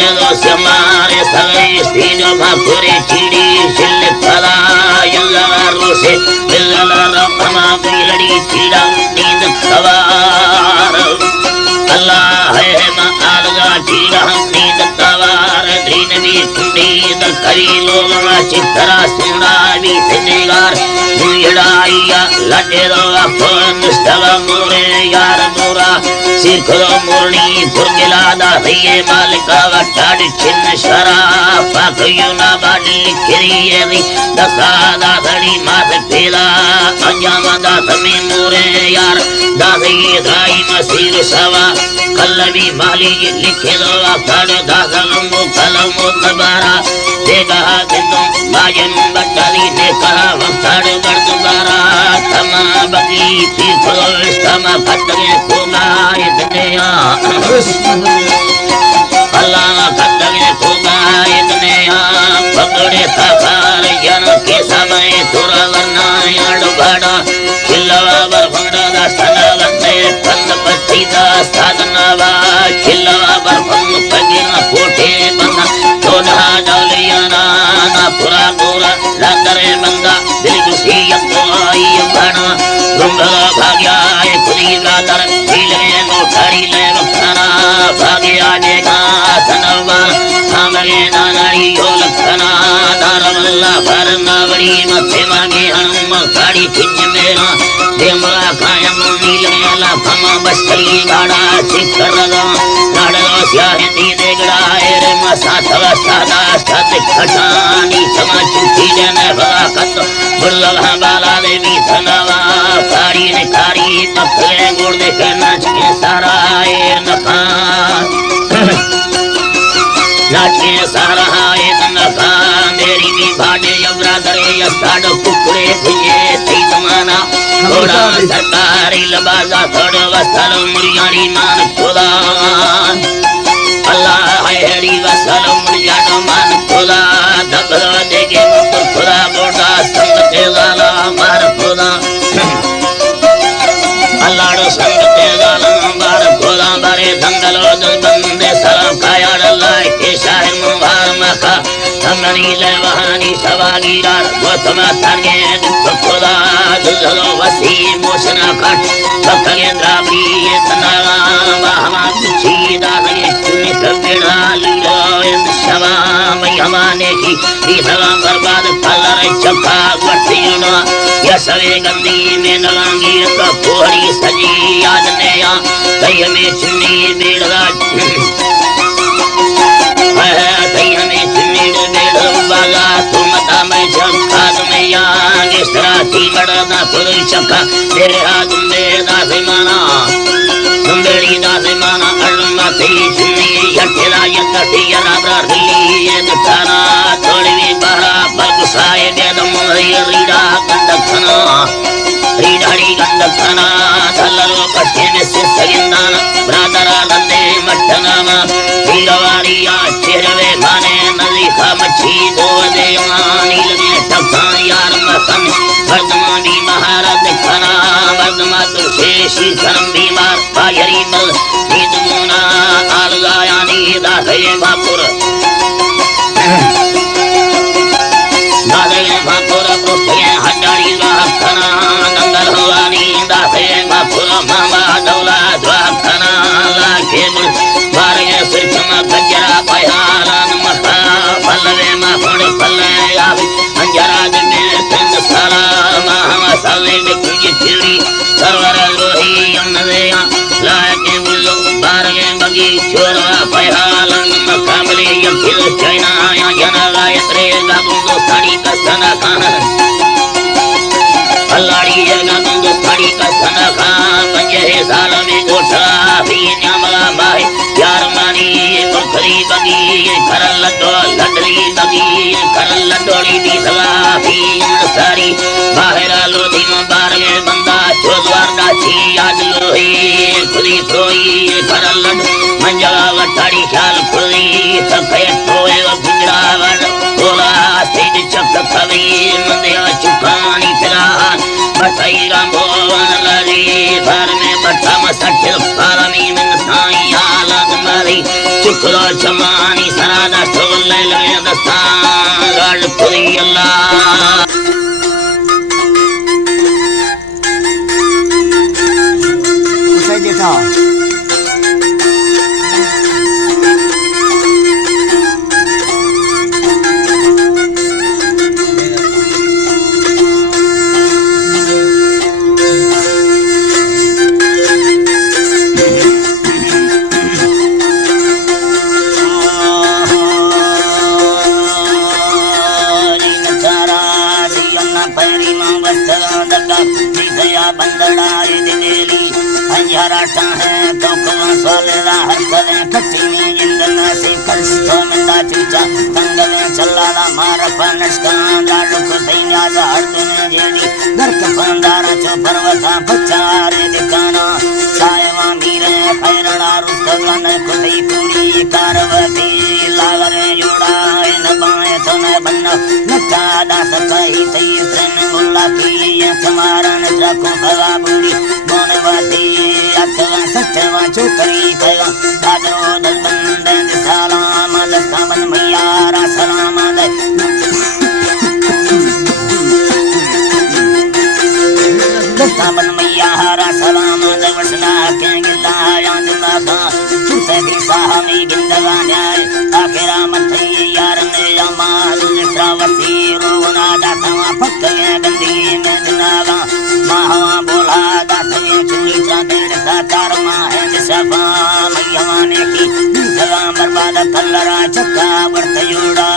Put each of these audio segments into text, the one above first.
लड्डे दो समारे सगे स्टीन भाकुरे चिड़ी चिल्ल पदा यल्लारो से बिल्ला पमा बिलड़ी चिड़ा नींद सवार अल्लाह है मा आलगा चिड़ा नींद सवार दीन भी कुंडीद करी लोगा चित्रा सुना भी सिनेगार मुयड़ाइया लड्डे दो अपन स्तवा मोरे यार मोरा सिरखो मुरनी पुरगिला दा ये मालिका वटाड़ चिन्न शरा पाकयुना बाडी किरियरी दसादा धड़ी माथ पेला अंजामा दा तमे मोरे यार दादी दाई मसीर सवा कल्लवी माली लिखे दो अखाड़ दादलमो कलमो तबारा देखा दिंदो बाजन बटाली ने कहा वखाड़ बर्दबारा तमा बगी थी खोल तमा फटके कोगा इतने अल्लाह कदमे खोगा इतने पकड़े सफार जन के समय थोड़ा वरना याड बड़ा चिल्लवा बरफड़ा दा सनवते पंद पत्ती दा साधनवा चिल्लवा बरफम पगिना कोठे बंदा तोड़ा डालिया ना पूरा गोरा लंदरे बंदा दिल खुशी आई बना गुंगा भाग्या खुदी गादर दिले मोठारी ले मखना भाग्या देखा सनवा सामगे नानारी यो लखना दारमल्ला भरना बड़ी मथे मांगे हनुम साड़ी खिंच मेरा देमरा कायम नीले ला फमा बस्तली गाड़ा सिखरगा गाड़ा स्याही देगड़ा रे मसा थवा सादा साद खटानी समा चुकी ने भला कत बुल्ला बाला देवी सनवा साड़ी ने कारी पकड़े गुड़ देखे नाच के सारा ए नखा नाच के सारा ए नखा मेरी भी भाड़े यब्रादरे यस्ताड कुकड़े भुजे थी तमाना थोड़ा सरकारी लबाजा थोड़ा वसल मुरियानी मान खुदा अल्लाह हेड़ी वसल मुरियानो मान खुदा दबलो देगे मुकुर खुदा बोड़ा संग के गाला मार खुदा अल्लाह संग के गाला मार खुदा बारे दंगलो दल बंदे सलाम काया अल्लाह के शाह मुबार मका तमनी ले वहानी सवागीरा गोतमा तने खुदा दुलो वसी मोशना काट पकगेंद्रा भी तना वहमा सीधा लगे निकलना लीलो इन शवा मयमाने की इधर बर्बाद कलर चपा वटियोना या सवे गंदी में नलांगी तो कोहरी सजी याद नया तय में चुन्नी बेड़ा तय में चुन्नी बेड़ा वाला तुम तमे झक्का में याग स्त्राती बड़ा पुरुष चक्का तेरे हाथ में दासे माना सुंदरी दासे माना अल्लाह तेरी चुन्नी यठेला यत्ती यराबरा रिली ये दुखाना थोड़ी भी बारा बरसाए बेदम रीड़ा गंडखना रीडाड़ी गंडखना थल्लो कष्टे में से सगिंदाना ब्रादरा लंदे मट्टनामा रीड़वारिया चेरवे माने नदी खा मच्छी दो देवानी लगे टक्का यार मकन वर्धमानी महाराज खना वर्धमा तुलसे शीर्षम बीमार पायरी मल नीदमुना आलगायानी दासे भापुर दासे भापुर पुस्तके हजारी वाखना नंदल हवानी दासे भापुर मामा दौला द्वाखना लाखे मुल बारगे सिरचमा गजरा पयालान मखा पल्लवे मा फड़ पल्ले आवी अंजरा में तंद सारा मामा साले में कुछ चिड़ी सरवर रोही अन्नदेया लाके मुल्लो बारगे बगी छोरा पयालान मखा मले यखिल चैना या जना गायत्रे गाबुंदो साड़ी का सना खाना अल्लाड़ी गाबुंदो साड़ी का सना खा पंजे साल में गोठा भी न्यामला माई यार मानी बकरी बगी करल लड्डो लडली बगी करल लड्डोड़ी दी सवा भी सारी बाहर लोधी में बारगे बंदा चोदवार डाची आज लोही खुदी फ्रोई करल लड मंजला वटाड़ी ख्याल खुदी सफे ठोए गुजरावन बोला सिद चक कवि मंदिया चुकानी फिरा बटाई राम भवन लरी भर में बट्टा मसट पारमी में साई आलद मरी चुकलो चमानी ले लगे दस्तान गाड़ खुदी अल्लाह जेठा राटा है तो कौन सोलेला हर कले कच्ची में जिंदना से कष्टो मिला चीचा तंगले चलाला मार पनस्का दाड़ को सैया हर दिन जेडी दरक पंदारा चो पर्वता पचारे दिखाना सायवा मीरे खैरड़ा रुस्तगन खुदी पूरी कारवती लागरे जोड़ा इन बाए तो न बन्ना नचा दास कही तई ट्रेन गुल्ला की तुम्हारा नजरको भगा बूढ़ी गोनवाती सच्चवा चुकरी गया दादरो दल बंदे सलाम दस्तावन मैया रा सलाम दे दस्तावन मैया रा सलाम दे वसना के गिला याद ना तुसे भी साहमी गिंदगा न्याय आखिरा मथई यार ने यमाल निश्रावसी रोना दातवा फटके बंदी में दिनागा माहवा बोला दातवे चुनी चादर सातार माहे सफा मैयाने की जगा बर्बाद कलरा चक्का वर्तयुड़ा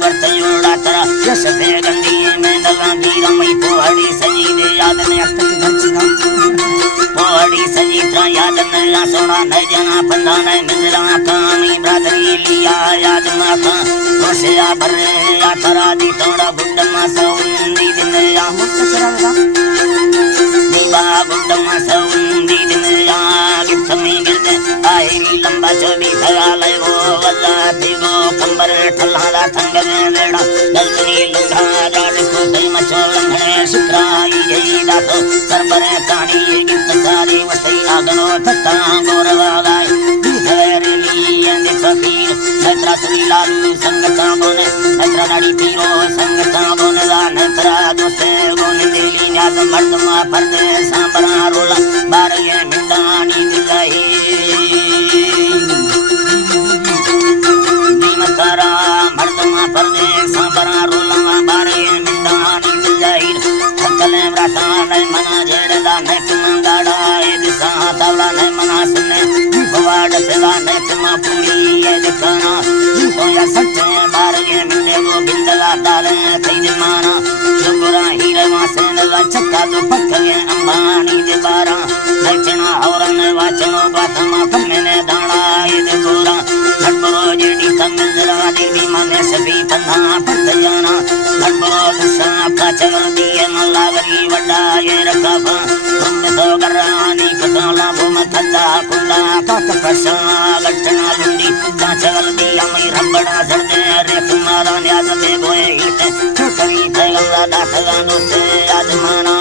वर्तयुड़ा तरा यश गंदी में दगा गिरा मई पोहड़ी सजी दे याद ने अस्तक धंचना पोहड़ी सजी त्रा याद ने ला सोना न जना पंदा न मिजरा कामी ब्रादरी लिया याद ना का रोशया भरे या तरा दी तोड़ा बुड्डमा सौंदी दिन या मुस्तशरा दीवा बुड्डमा सौंदी दिन या गिथमी गिरते आए नी लंबा चोबी खयाले वो वल्ला दिगो कंबर ठल्ला थंगरे लेड़ा दलनी लंघा राड को दिल मचोलन है सुत्राई यही दातो सरबरे कहानी गित सारी वस्तई आगनो थत्ता गोरवा गाय दिखरे ली अंदे फकीर नत्रा सुलालू संगता बोने नत्रा नाड़ी पीरो संगता बोने ला नत्रा दोसे गोने दिली न्याज मर्दमा पर्दे सांबरा रोला बारये मिंदानी दिलाई तारा मर्दमा पर्दे सांबरा रोला बारये मिंदानी दिलाई थकले व्रता नै मना जेड़ला नै मंगाड़ा ए दिसा तवला नै मना सुने भवाड़ सेवा नै तुमा पूरी ए दिखाना तो या सच्चे बारये मिंदे वो बिंदला डाले थई जमाना जुगरा हीरे वासे नला चक्का दो पक्के अंबानी दे बारा नचना औरन वाचनो बातमा कमेने दाना ए दे गोरा लड़बरो जेडी तमिलरा देवी मने सभी पन्ना पत जाना लड़बरो दसा का चगल दिए मलावरी वड्डा ये रकाफा तुम तो गरानी कतला भूम थल्ला कुल्ला काक प्रसा गटना लुंडी का चगल दिया मई रबड़ा झड़दे रे तुम्हारा न्याज में गोए हिते छोटनी थैला दाठगा दोस्ते आजमाना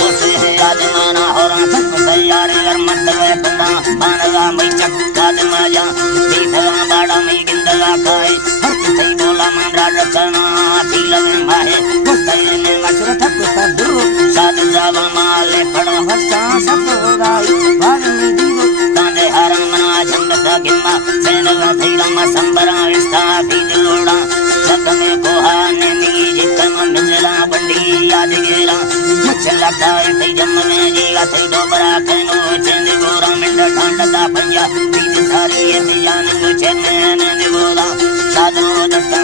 दोस्ते आजमाना और थक तैयारी कर मत वे पंदा बानगा मई चक्का दमाया दीपगा बाड़ा मई गिंदगा खाए हर थई बोला मंडरा रखना पीला में माहे दोस्ते ने मचर थक तदु साद जावा माले पड़ा हसा सफोगाई वानी दीवो कांदे हरम मना जंग सगिमा सेनगा थैला संबरा विस्ता पीलोड़ा सकमे कोहाने मी जितम मिजला बंडी याद गेला मचला काय थई जमने जीगा थई डोबरा कनो चेंद गोरा मिंड ठांडदा पंजा बीज सारी ये जान को चेने ने गोरा साधो दस्ता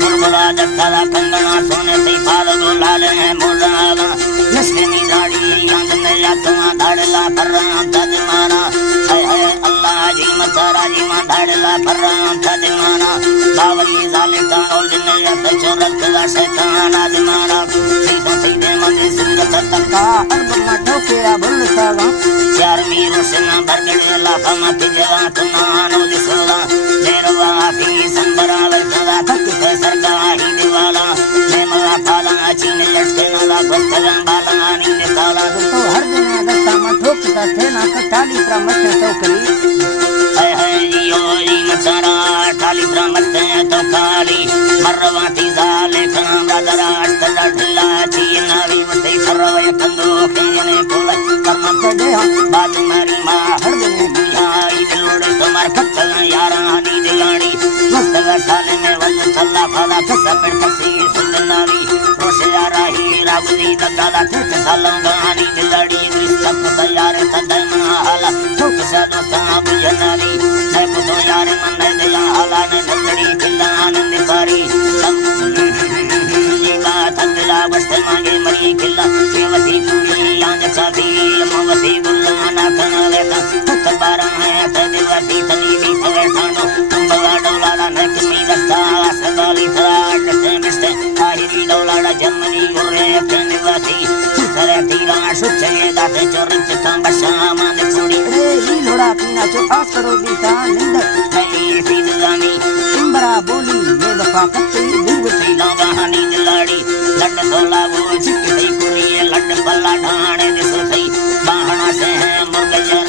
मुरबला दस्ता कंगना सोने थई फाल गो लाल है मोराला नस्मी दाड़ी यांद ने या तुमा धाड़ला फरा तद मारा हाय हाय अल्लाह जी मतारा जी मा धाड़ला फरा तद मारा बावली जालिका और दिन या चोरत का शैतान आदमारा सीधा सीधे मन सुरत तका अर्ब मठो के बुलता चार मीरो से ना बरगड़े लाफा मत जगा तुना नो दिसोला देरवा फी संबरा वर्षा तक के सरगा ही दिवाला मैं मगा पाला चीन लटके ना वाला बस्तगन बालानी ने काला तो हर दिन अगस्ता में ठोकता थे ना तो टाली पर मत टोकरी है यो ई मतारा टाली पर मत तो काली मरवाती जाले खान दादरा अष्टदा ढिल्ला चीना भी मते सरवे कंदो केने कोल कर्म दे बाज मारी मा हर दिन बुझाई दिलोड़े तुम्हार फक्कन यारा नी दिलाड़ी मस्तगा साले में वल चल्ला फाला कसा पेड़ कसी सुंदनावी रोशया राही राबदी ददादा ठेठ सालंगानी दिलाड़ी विस्तक तैयार तदन हाला ठोक सा दोस्ता बुझनावी मैं पुतो यार मन दया हाला ने नंदड़ी किल्ला आनंदकारी तंगला बस्ते मांगे मरी किल्ला सेवती पूरी आंज काफील मवसी बुल्लाना कनालेता तबारा है तदिवती तलीबी पवेठानो तुंबगा डौलाड़ा नकमी दस्ता सगाली थराट से मिस्ते आहिरी डौलाड़ा जर्मनी उर्रे कनिवती सुथरे तीरा सुचये दाते चोरिच कंबशा मान थोड़ी रे ई लोड़ा पीना चो पास करो बीता निंद कई सीधगामी इंबरा बोली ये दफा कत्ती दूब सी लागानी दिलाड़ी लड सोला वो चिकई कुड़ी लड पल्ला ढाणे दिसो सही बाहना से है मुर्गजर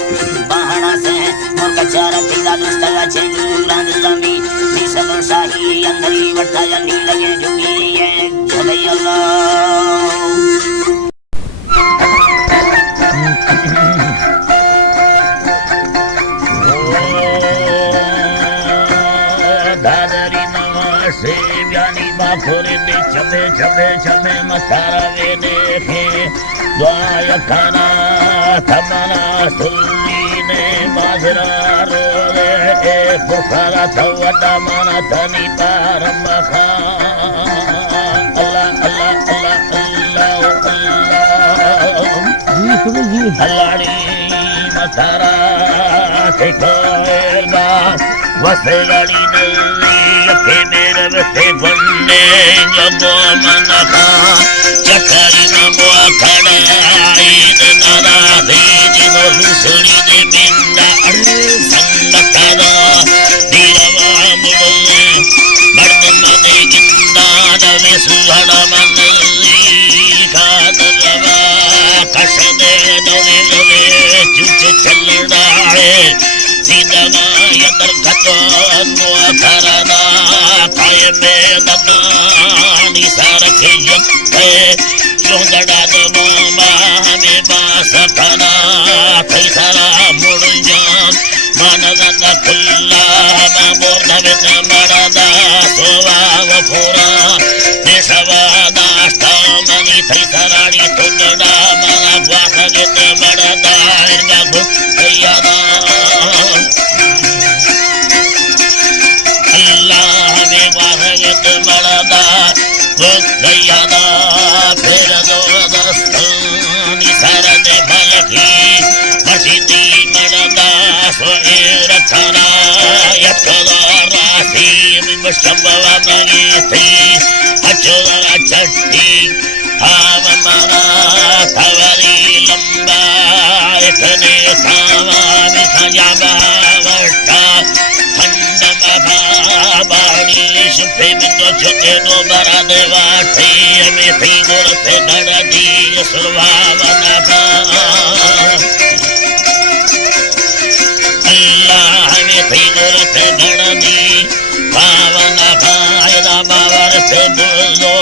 बाहना से है मुर्गचार तीरा दुस्तगा चेंदूरा दिलमी निसब शाही अंदरी वटाया नी लगे जुगी ये जय अल्लाह Purindi chame chame chame masara vene dwaya kana tamana sulline mazra rode e bukhara thawada mana thani paramkha Allah Allah Allah Allah Allah Alladi masara tekhoerba vasegadi ke mere vete vanne jabo manaka chakari namo khada id nara vedi lusuri de binda sangakada dirava mudu mardumade ginda dave suhada manni kadava kashade dole dole chuche chaldae sidana yadar gato no karana kayme dadani sarke yatte chongada de mama me basapana kaisara mudja manada kulla ma borda vet marada sova pura desavada stamani kaisarani tunda mana gwata get marada erga guyada Allah me wahaget marada guyada perado dastani sarade balaki masjidi marada soera thana yakada rasi mashambava nagiti achora chatti avamana tavari lamba etne sama misajaba vasta bani supe mindo choke no barade vati me figura te nadadi survavana ka Allah me figura te nadadi pavana ka yada bavar te bullo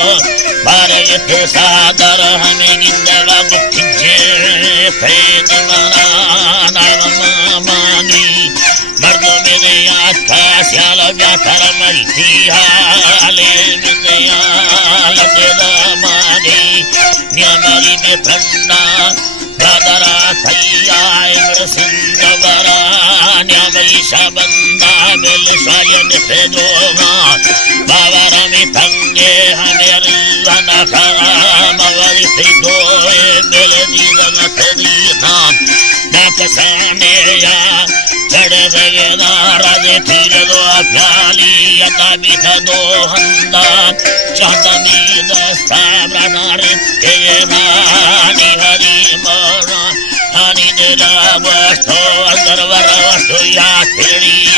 barayate sadar hame gindava guptije te dimana namani mardo mere Syala vyakara mariti hale minyala dedamani nyamari me thanda gadara thaiya imra sindavara nyamai shabanda bel swayan pedoma bavara me thange hame arlana kama vari sido bel didana tedina nakasane ya Chadaveda Raje Tirado Apyali Yatabita Handa Chandami Dastabranar Kerani Hari Mara Hani Dera Vasto Andarvara Vasto Yatiri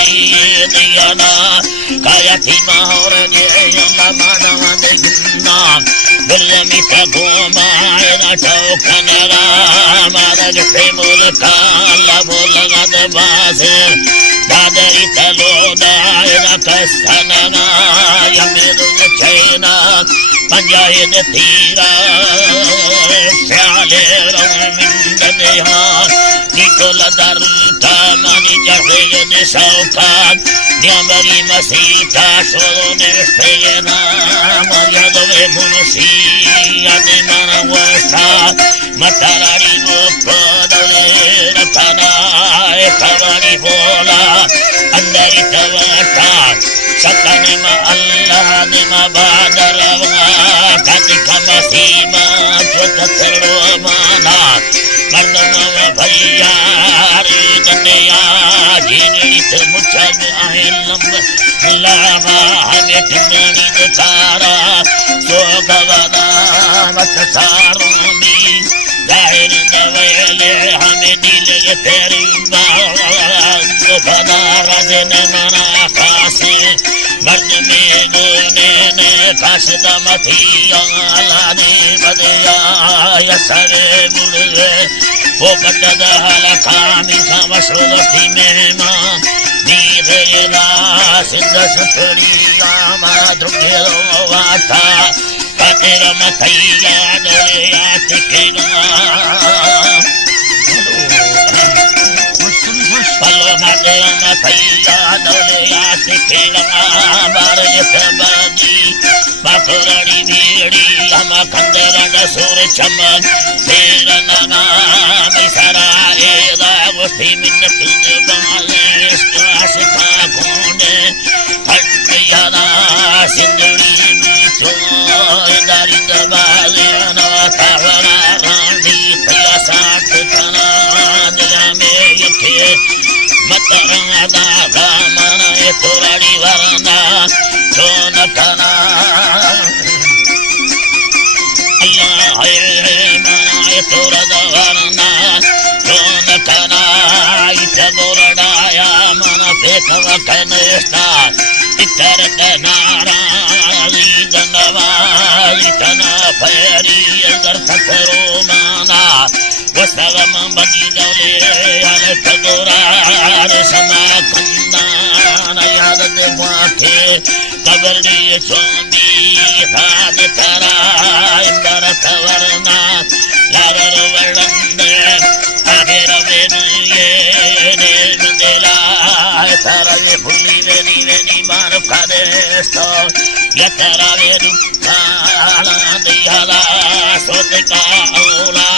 Diyana Kayati Mahora Jayanda Manavande Gunna Bulamiත Gomaya Chaukanara Maraj Premul Kala Bulagad Basir Badarita Lodaya Kastanana Yamiru Chaina Panjahid Tira Shalera Mindadeha Nikola Daruta Mani Jahid Saukat Nyamari Masita Sodone Steyena Mayadove Munusi Adimana Wasta Matarari Mukodale Ratana Ekavani Bola Andari Tavata Satanima Allah Nima Badarava Katika Masima Jota Teromana Mardama Bhaiyari Daneya Jinit Muchad Ahilam Lava Hamit Nani Dakara Sogavada Matasarumi Dahir Navele Hamidile Periba Gopada Rajene Manakasi Mardame Gunene Kasadamati Alani Badaya Yasare Mule Pokatada Halakami Kamasudati Mema Nidera Sindha Santari Rama Drugero Vata Patera Mataya Daya Tikena Palo Matera Mataya Daya Tikena Baraya Sabadi Bakurari Viri Ama Kandera Sura Chaman Siranaga Misara Eda Vasti Minnatu Devale Sita Konde Hattayana Sinduri Mito Darinda Bale Navatavana Rani Tayasat Tana Nilame Yake Matarada Ramana Eturari Varana Chonatana Turada Varana Chonatana Itaboradaya Mana Pekava Kanesta Itaratana Lidanava Litana Payari Agarthataromana Vasagamambati Dale Alatagora Resama Kandana Yadadevate Kabardi Swami Haditara Imbaratavarna Lavarvalande Agiravedye Mandela Tarave Pulli Veni Veni Manu Kadesto Yataravedu Kala Diyala Sotika Ola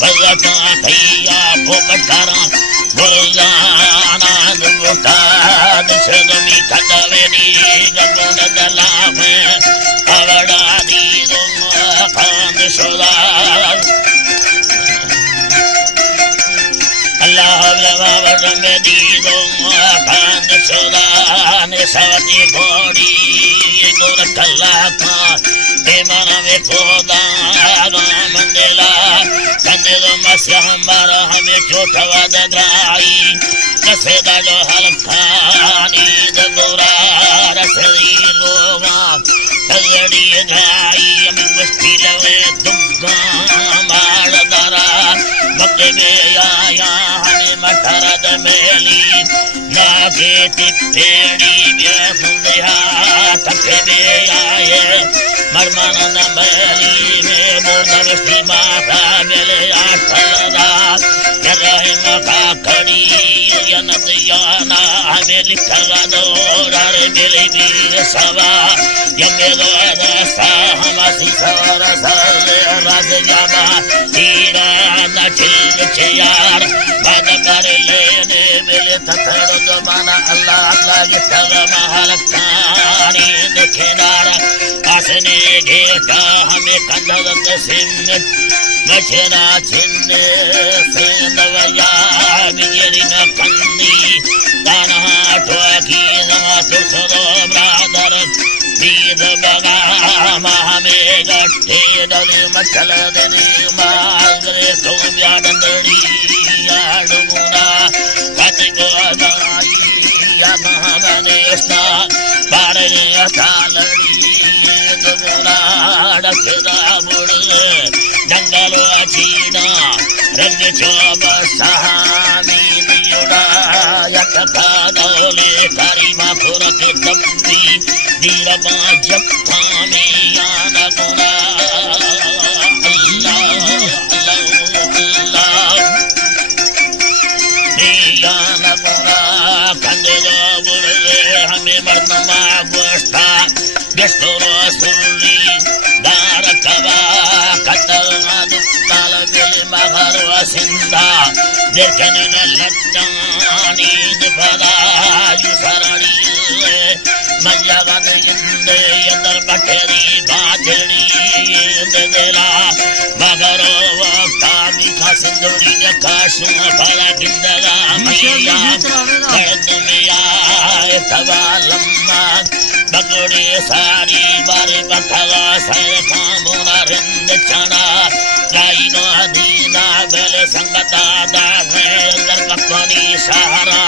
Vazata Thaya Popatara Gurujana Dubutta Dishadami Kadaveni Gabuna Dalame Avadadi Dumma Kandishoda Allah Vavadamedi Dumma Kandishoda Nisavati Bodi Gurakalaka Demana Vekoda Mandela Kandilo Masyahambara Hame Chotavada Drai Naseda Jo Halakani Dagora Rasari Loga Tazadi Drai Amin Vastilave Dugga Maradara Makdebeya Hame Matarada Meli Nage Tippedi Vyasundaya Takdebeya Marmananda Meli Me Burda Vestima Rabele Ashalada Yarahima Kakadi Yanadiyana Ameli Kagado Rare Belibi Sava Yamedo Adasa Hamasi Savara Save Rajayama Tira Nachil Chayar Badabare Lene Bele Tataro Domana Allah Allah Yitaga Mahalakani Dekinara Asane Geta Hame Kandada Simmet Machina Chinne Sindavaya Vigirina Kandi Dana Twaki Nama Tusado Brother Dida Baga Mahame Gatti Dali Machala Didi Magre Kumya Dandari Yadumuna Katiko Adari Yamahamanesta Paraya Talari Dumuna Dakira Job Sahami Yuda Yakadole Karima Puraki Tampi Diraba Japami Yanaguna Allah Yanaguna Kandela Burde Hame Marnama Gusta Gestoro Suri Darakava Kataladu Talabil Maharwa Sinda Dekanana Ladani Depada Yusarani Majavad Yinde Yadar Bateri Bateri Dela Magarova Kamika Sinduri Kashu Pala Gindala Maya Kadmiya Tavalamma Baguri Sari Bari Bakala Sayaka Munarin Chana Laino Adina Bele Sangata Dar Kapani Sahara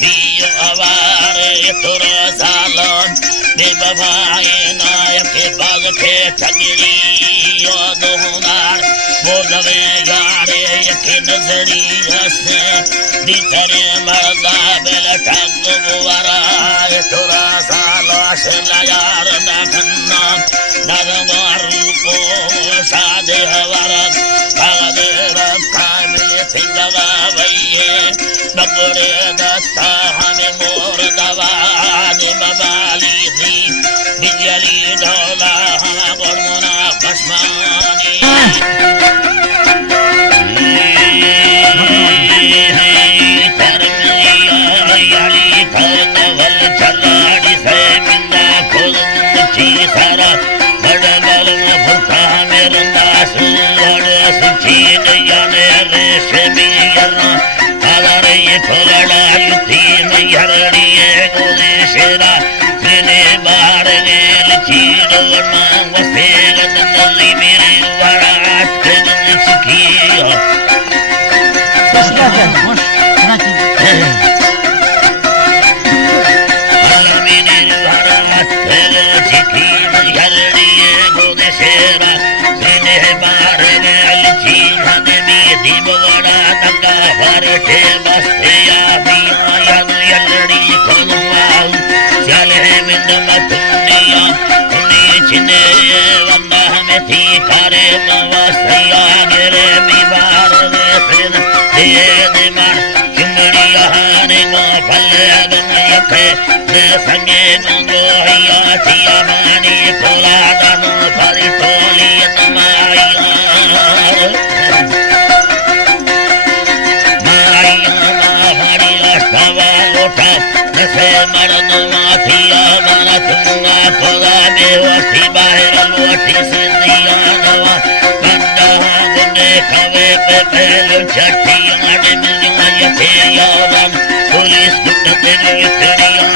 Biyo Avare Tura Salon Bibavaina Yake Bazake Tagiri Yodunar Bodave Yare Yake Nazari Ase Ditare Marda Bele Taguvara Tura Salon Shilayar Dakanna Nadavarupo Sade Havarat Pagadeva Kami Tindava Vaye Bagure Datta Hame Mordava Nimabali Bijali Dola Hama Gormona Basmani Yali Karnaval Chaladi Seminda Kodum Chisara Badagal Bhutta Merunda Sulada Suchid Yane Reshmi Yarna Alare Kolada Yutin Yardi Godeshera Sine Barge Chidana Vasega Nali Miri Varat Sukiya Sange Nango Hayati Amani Koladano Paritoli Maya Maria Stavalota Nese Marano Matia Maratunga Kola Mewati Bahira Luati Sindianova Banda Gune Kave Pepelu Chatti Ademilima Yate Yavan Police Guttatelu Yutiriana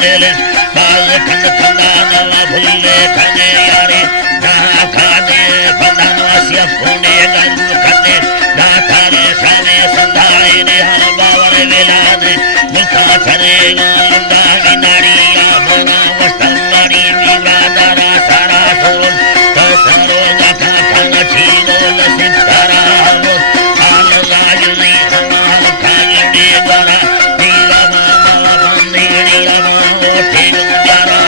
Helen बाल खंड खंडा नवा भूले खाने यारे ना खाने बंधनवासिया पुणे गंज खाने ना थारे साने संधाए ने हर बावर वेलाने मुखा छरे लंदा विनाड़िया मोना वस्तंगड़ी विवादारा सारा सोल सारो जखा खान छीलो लसितारा हो आल लाजली हमाल खागड़े द्वारा नीला मामा बंदेड़ी अमा ओठे गुंजारा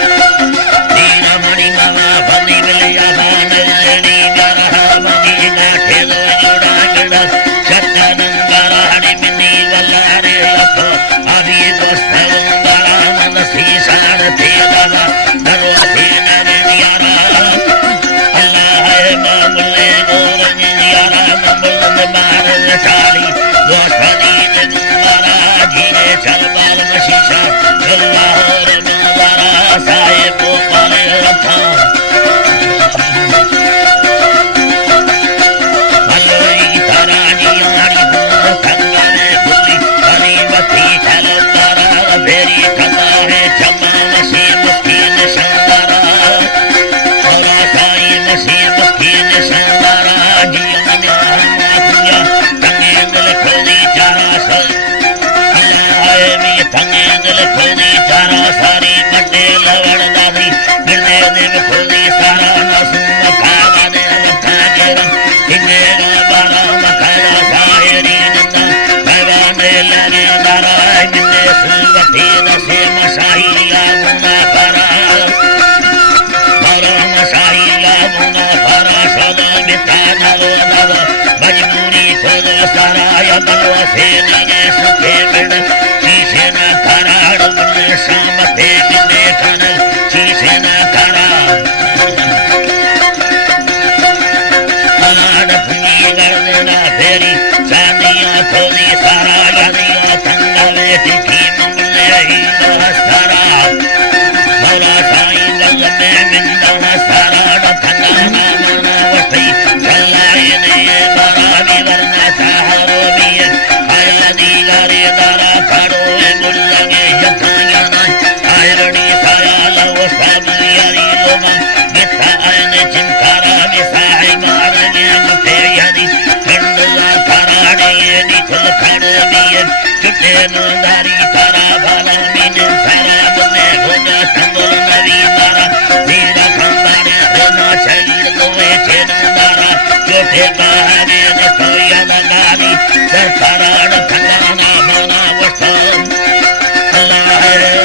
नीला मणि मामा बंदी बिलिया बानलेड़ी गारा बंदी गाठे दो जोड़ा गिड़ा सत्ता नंगारा हड़ी मिनी वल्लारे अफो अभी दोस्त उंगारा मन सीसार थे बाबा दरवाजे नरियारा अल्लाह है मामुले गोरन यारा ममुल मार चाली दोस्ती नंगारा जीने चल बाल मशीशा अल्लाह रे नंगारा साहिब को पाले रखा अल्लाह तारानी यारी भूल कंगने भूली हरी बती चलतारा फेरी कथा है चम्मा मसी मुस्किन शंदारा और साई मसी मुस्किन शंदारा जीवन माफिया तंगेंगल खोदी चारा सर अल्लाह में तंगेंगल खोदी चारा सारी बड्डे लवड़ दादी गिरने देव खोदी सारा नसूम खागा दे मक्का गेरा इंगेगा बाला मकारा सायरी नंदा भगवाने लगे दारा मिन्ने सुवती नसे मशाहिया मुना फरा मरा मशाहिया मुना फरा सदा बिता नवो नव मजबूरी खोदो साराया बलो से लगे सुखे बिड़ शीशे न कराड़ मुन्ने शामते मिन्ने खानल शीशे न करा आड़ फुनी गर्दना फेरी चांदिया खोदी सारा यादिया तंगवे टिकी मंगले ही सारा मौला साई गल में मिंदा सारा डखना नाना वठी चलाए ने बारा विवरना चाहरो बिय आया दी गारे दारा खाड़ो ए मुल्लगे यथाया ना आयरणी साया लव सब यारी लोमा गिता आने चिंतारा विसाई मारगे मुते यादी खंडला कराड़े नी खुल खड़ बिय चुटे नंदारी तारा बाला मीन सारा बने होगा तंगल नवी मारा तेरा खंदाने होना शरीर गोए चेनंदारा चोटे बाहरे न सोया नगारी सरकाराड़ खंदाना मोना वस्तम अल्लाह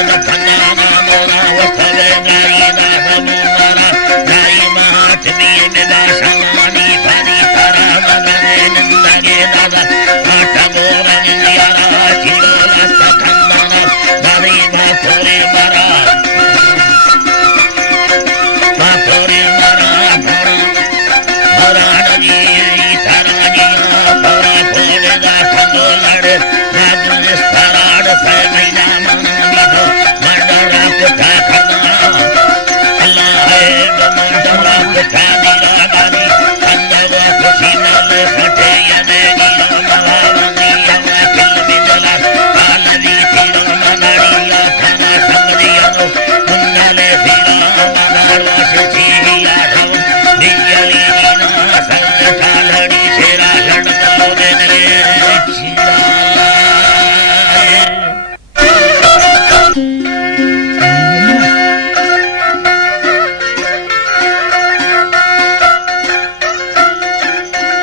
न खंदाना मोना वस्तम गाई ना सबुनारा गाई माच बीर में दाशमानी पानी तारा मगने नंदगे दादा आटा गोरा नियारा चिलो लास्ता खंदाना दादी बापोरे मारा बापोरे मारा भरा भरा नगी तारानिया भरा भोले दा खंदो लड़ नागुन स्ताराड़ से महीना मानिधो मर्डरा कुठा खंदा अल्लाह है मर्डरा कुठा दिला गानी खंदा खुशी नल सटे यने गिला महावनी यवा किल बिजला कालवी तीरा मनाड़िया खाना समझिया नो मुन्नाले तीरा मनाड़वा से चीहिया धव दिव्यली नीना संग कालड़ी शेरा लड़को देने चिरा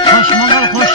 खुश मंगल खुश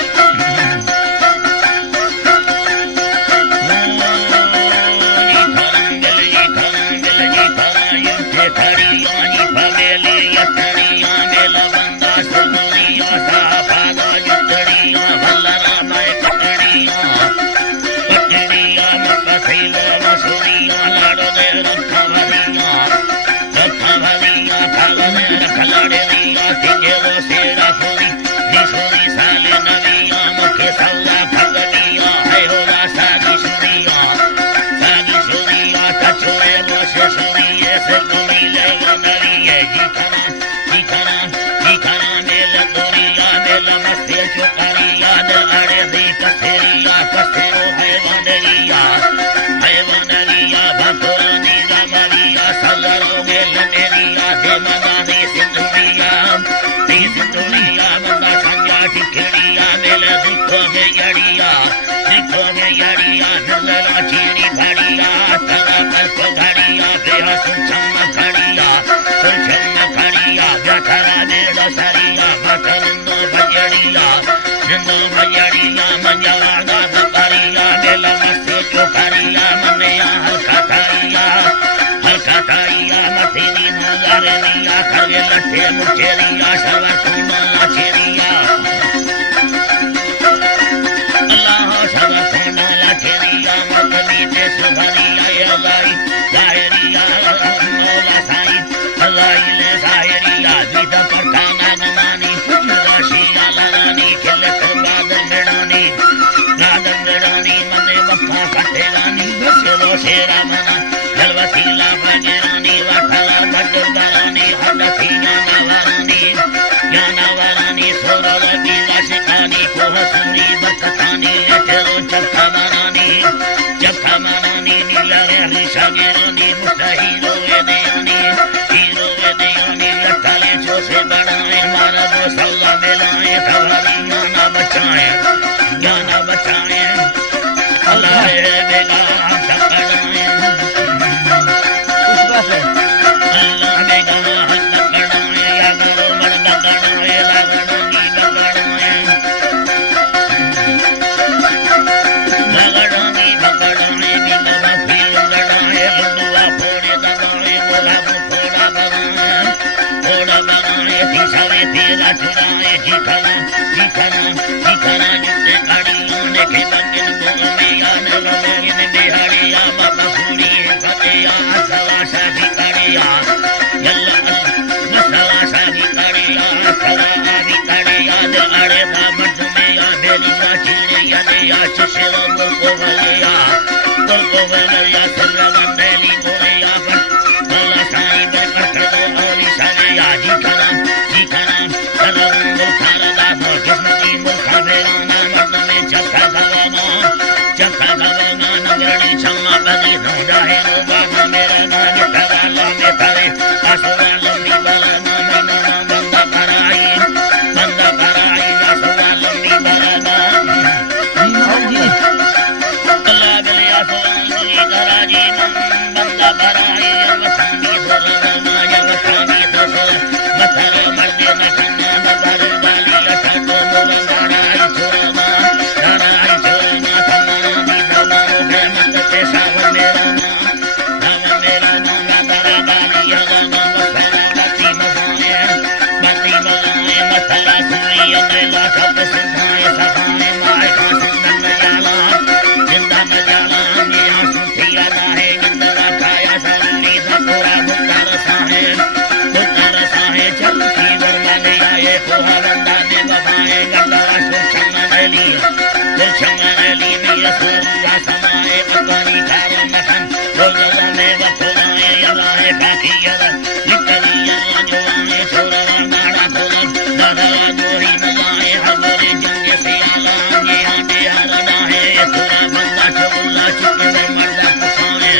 Castero, चीड़ी घड़िया तगा कर घड़िया बेहा सुचम घड़िया व्यथरा बेड़ सरिया मथरंदो भजड़िया जिंदल भजड़िया मंजवाड़ा बकरिया बेल मस्ते चोकरिया मनिया हल्का थाइया मथीनी मुंगरनिया खरगे लट्ठे मुचेरिया सर्वर सुना लाचेरिया अल्लाह सर्वर सुना लाचेरिया मकनी ते सुधरिया यलाई जाहिरिया मौला साई अल्लाह ले जाहिरिया जीत पठाना गमानी राशिया लरानी खिलत बादल मेड़ानी नादन मेड़ानी मने वफा कटेगानी दसरो शेरा मना जलवतीला बजरानी वाठला बजरानी हदथिया नवरानी सोरल बीला शिकानी कोहसुनी बकतानी लेटेरो चक्का मरानी नीला रे शागिरानी मुस्तहीरो वेदयानी लट्टाले चोसे बढ़ाए मारा दो सल्ला मिलाए थवारी गाना बचाए अल्लाह बेगा तकड़ाए अल्लाह बेगा तकड़ाए या गरो मर्द तकड़ाए लगड़ानी बिगड़ा फील लड़ाए लड्डुआ फोड़े दबाए बोला फोड़ा बगाए तीसरे तेरा चुराए जीखना जुटे काड़ियों ने के बगिन बोल में याद लगे बिहाड़िया बाबा फूली फतेया सवासा भिकाड़िया सवासा भिकाड़िया सवासा भिकाड़िया दिल अड़े मठ में या बेलिया चिड़िया ने या शिशिर मुल्को भलिया सर्व मंडली बोलिया पर अल्लाह साईं बरकत दो औली सालिया जीखना सरम मुल्खाना दाफो किस्मती मुल्खा बेराना मर्द में चक्का गवाना नगरणी छम्मा बदी जाहे रो बाबा मेरा नाम तगाला में तारे असुरा लंबी बला बंदा कराई असुरा लंबी बला अल्लाह गलिया सोरा लंबी कराजी बंदा कराई